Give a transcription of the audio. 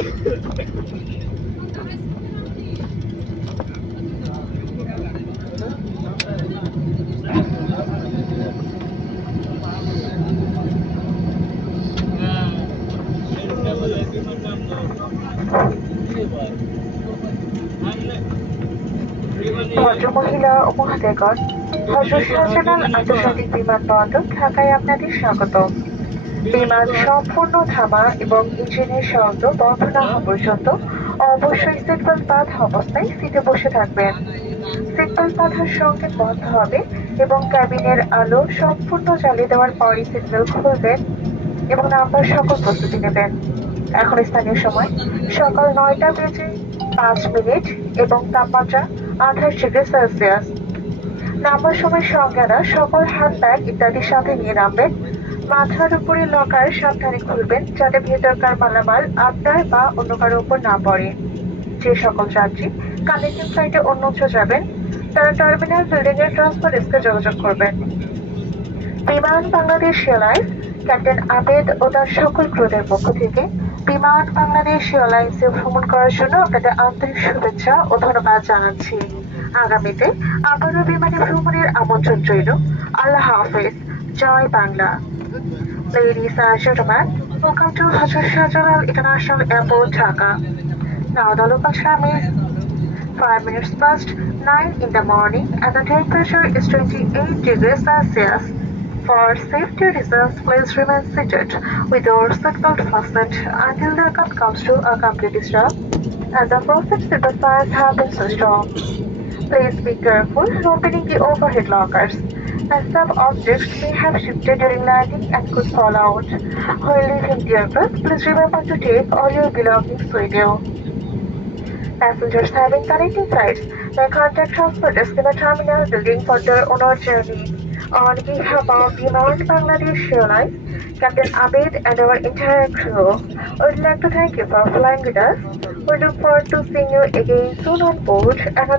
ভদ্রমহিলা ও মহোদয়গণ, হযরত শাহজালাল আন্তর্জাতিক বিমানবন্দর ঢাকায় আপনাদের স্বাগতম। বিমান সম্পূর্ণ থামা এবং ইঞ্জিনের শব্দ বন্ধ না হওয়া পর্যন্ত অবশ্যই সিট বেল্ট বাঁধা অবস্থায় সিটে বসে থাকবেন। সিট বেল্ট বাঁধার সংকেত বন্ধ হবে এবং ক্যাবিনের আলো সম্পূর্ণ জ্বালিয়ে দেওয়ার পরই সিট বেল্ট খুলবেন এবং নামার সকল প্রস্তুতি নেবেন। এখন স্থানীয় সময় সকাল 9টা বেজে 5 মিনিট এবং তাপমাত্রা 28 ডিগ্রি সেলসিয়াস। নামার সময় সঙ্গেরা সকল হাত ব্যাগ ইত্যাদি সাথে নিয়ে নামবেন। মাথার উপরে লকার সাবধানে খুলবেন যাতে ভেতরকার মালামাল আপনার বা অন্য কারো উপর না পড়ে। যে সকল যাত্রী কানেক্টিং ফ্লাইটে অন্যত্র যাবেন তারা টার্মিনাল বিল্ডিং এর ট্রান্সফার ডেস্কে যোগাযোগ করবেন। বিমান বাংলাদেশ এয়ারলাইন্স ক্যাপ্টেন আবেদ ও তার সকল ক্রুদের পক্ষ থেকে বিমান বাংলাদেশ এয়ারলাইন্সে ভ্রমণ করার জন্য আপনাদের আন্তরিক শুভেচ্ছা ও ধন্যবাদ জানাচ্ছি। আগামীতে আবারও বিমানে ভ্রমণের আমন্ত্রণ রইল। আল্লাহ হাফেজ। জয় Bangla. Ladies and gentlemen, welcome to Hazrat Shahjalal International Airport, Dhaka. Now the local time is 5 minutes past 9 in the morning and the temperature is 28 degrees Celsius. For safety reasons, please remain seated with your seatbelt fastened until the aircraft comes to a complete stop, as the perfect seatbelt signs have been switched off. Please be careful opening the overhead lockers, as some objects may have shifted during landing and could fall out. While leaving the aircraft, please remember to take all your belongings with you. Passengers having connecting flights may contact transport desk in the terminal building for their own journey. On behalf of Biman Bangladesh Airlines, Captain Abed and our entire crew, I would like to thank you for flying with us. We look forward to seeing you again soon on board another